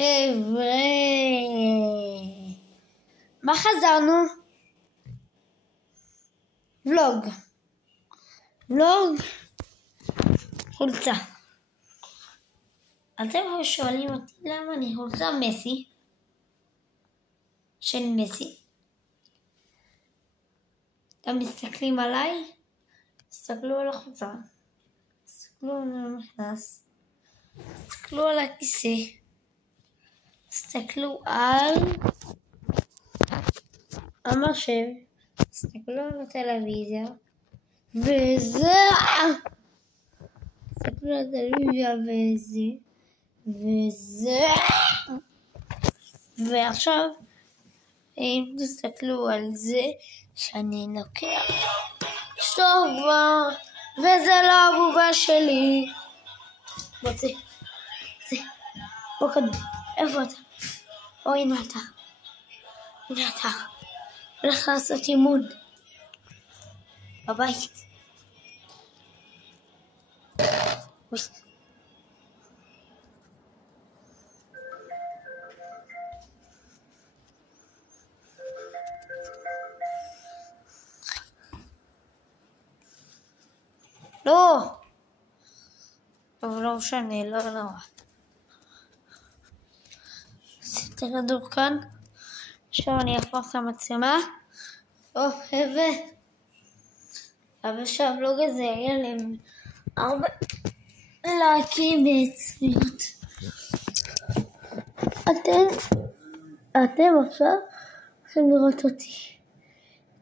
חבר'ה, מה חזרנו? ולוג חולצה. אתם שואלים אותי למה אני חולצה מסי של מסי. אתם מסתכלים עליי? תסתכלו על החולצה, תסתכלו על המכנס, תסתכלו על הכיסא, תסתכלו על המחשב, תסתכלו על הטלוויזיה, תסתכלו על הטלוויזיה ועכשיו אם תסתכלו על זה שאני לוקח שובר וזה לא הבובה שלי. בוא קודם, איפה אתה? הנה אתה הולך לעשות אימון בבית. לא משנה, לא נורא. עשיתי כדור כאן. עכשיו אני אהפוך את המצלמה. טוב, אבל שהבלוג הזה היה להם הרבה לייקים וצפיות. אתם עכשיו יכולים לראות אותי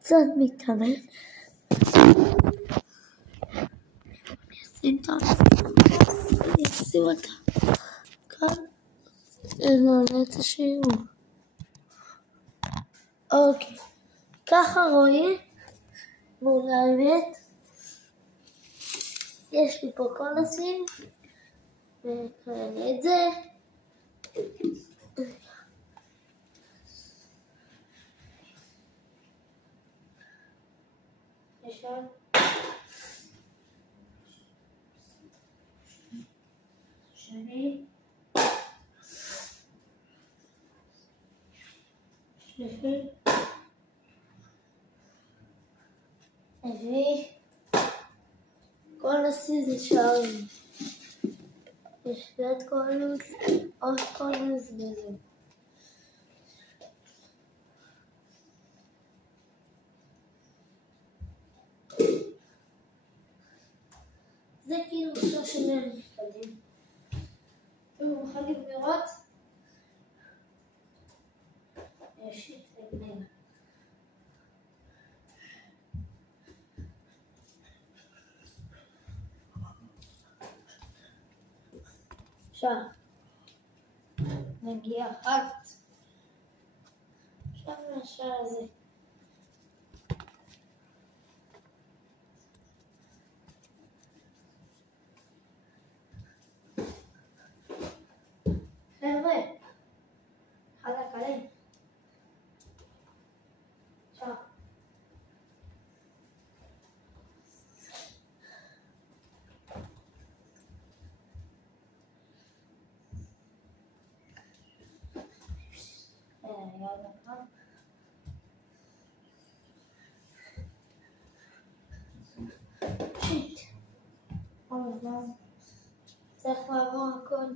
קצת מתאמן. אני אשים אותה כאן ונעלה את השיעור. אוקיי, ככה רואים מול האמת. יש לי פה קונוסים ונעלה את זה. עכשיו שני שלישי רביעי. קונוסי זה שערים. יש ליד קונוס עוד קונוס וזה. זה כאילו עכשיו שני הנכבדים. אתם מוכנים לראות? יש לי את הגניבה. עכשיו נגיע אחת. עכשיו נשאר הזה. חבר'ה, חלק עליהם. עכשיו שיט. צריך לעבור הכל.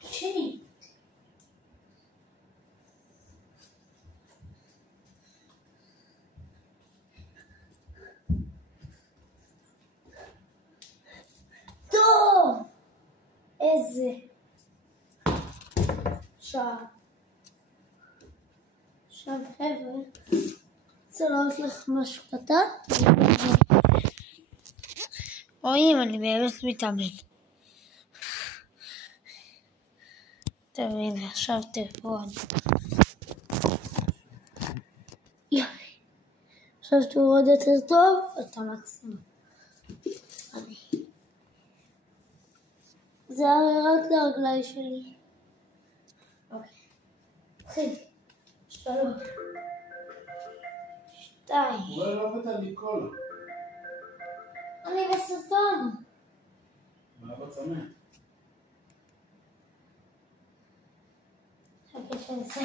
שיט. טוב. איזה. עכשיו חבר'ה, רוצה להראות לך משהו קטן. רואים, אני באמת מתאמן. טוב, הנה, עכשיו תראו. עכשיו תראו עוד יותר טוב את המצלמה. זה רק לרגליים שלי. אוקיי. 3 די. אולי לא הבאת לי קולה. אני בסרטון. מה בצמא? חכה שנעשה.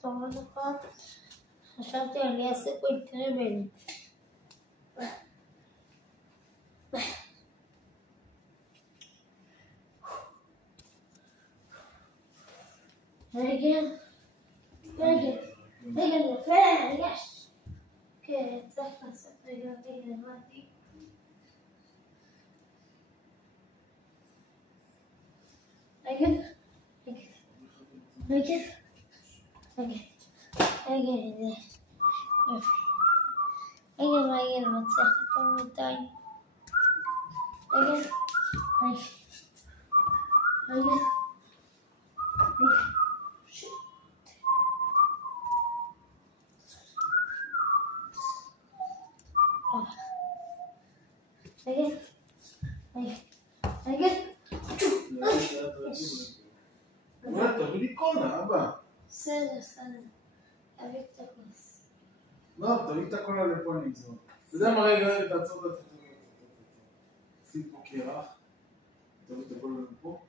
טוב נכון. חשבתי אני אעשה פה טריבל. רגל. יש. כן, צריך לעשות רגל, הבנתי. רגל. רגל, מצליח לקום מתי. רגל. תביא לי קולה, אבא. בסדר. תביא את הכוס. לא, תביא את הקולה לפה נגזור. אתה יודע מה, רגע, תעצור. שים פה קרח. תביא את הקולה לפה.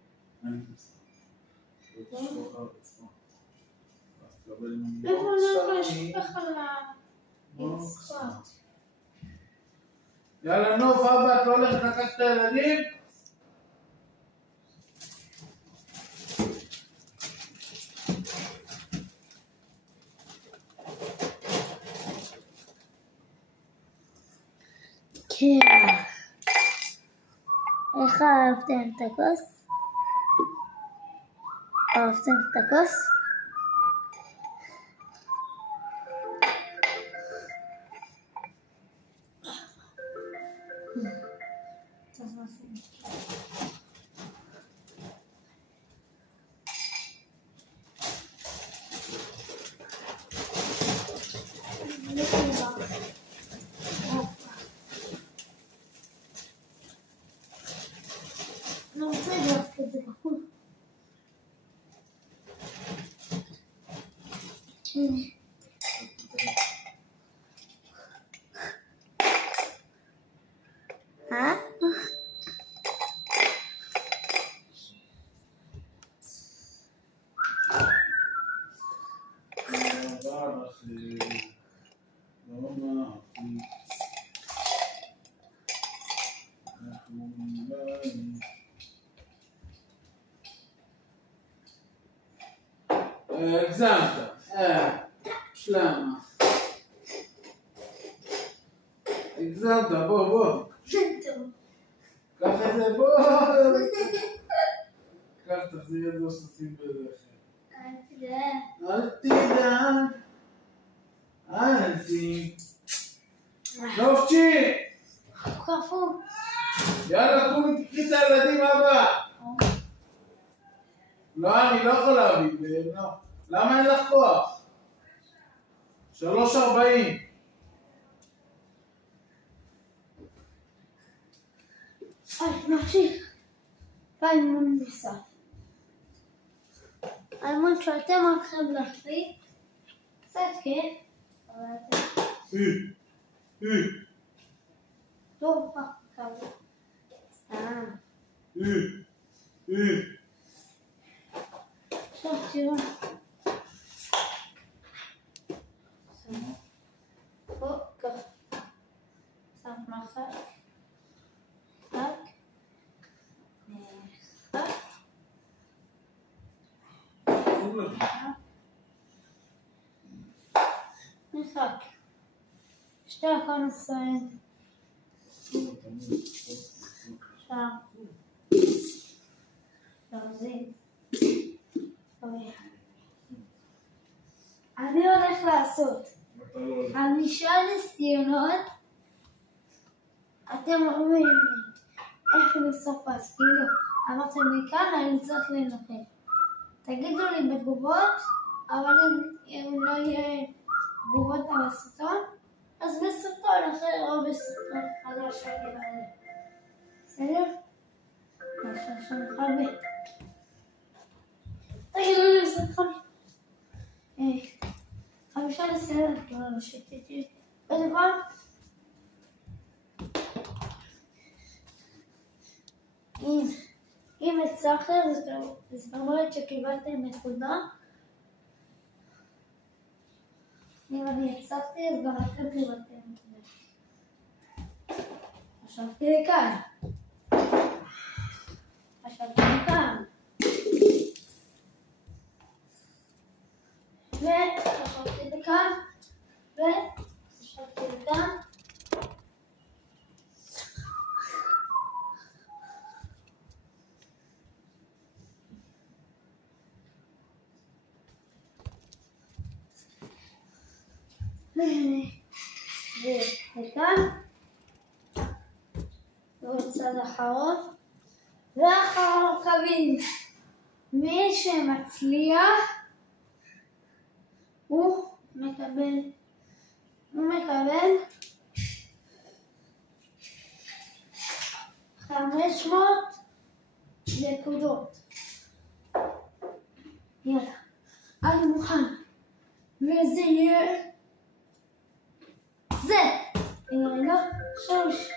אני תפסה. ותשפוך על עצמה. אז תקבל ממנו. איפה לא לשפך על הרצפה? יאללה נוף, אבא, את לא הולכת לקחת את הילדים? קרח. איך אהבתם את הכוס? לא רוצה להיות כזה כחול. הגזמת, שלמה. הגזמת, בוא. קח את זה, בוא. קח, תחזיר את זה שתשים בלחם. אל תדאג. נופצ'י! חפו. יאללה, קומי תקחי את הילדים, אבא. לא, אני לא יכול להביא. למה אין לך כוח? 3:40. נמשיך. באימון נוסף. האימון שאתם הולכים להחליט. קצת כן. לא ככה. סתם. עכשיו תראו. פה ככה. שם מחק. משחק. שתי הקונסוין. שם. אני הולך לעשות 5 ניסיונות. אתם אומרים איך לנסות פס, כאילו אמרתם מכאן אני צריך לנחש. תגידו לי בתגובות, אבל אם לא יהיה תגובות על הסרטון, אז בסרטון אחר או בסרטון חדש שאני מעלה. בסדר? עכשיו שנוכל תגידו לי בסרטון 5 אפשר לסיים את כל השתיתי. בדבר, אם הצלחתם, זאת אומרת שקיבלתם נקודה. אם אני הצלחתי, אז גם אתם קיבלתם נקודה. חשבתי לכאן. חשבתי לכאן. וחשבתי לכאן. וחשבתי לכאן. וכאן. ובצד האחרון. ואחרון חביב. מי שמצליח הוא מקבל 500 נקודות. יאללה, אני מוכן. וזה יהיה זה. רגע, 3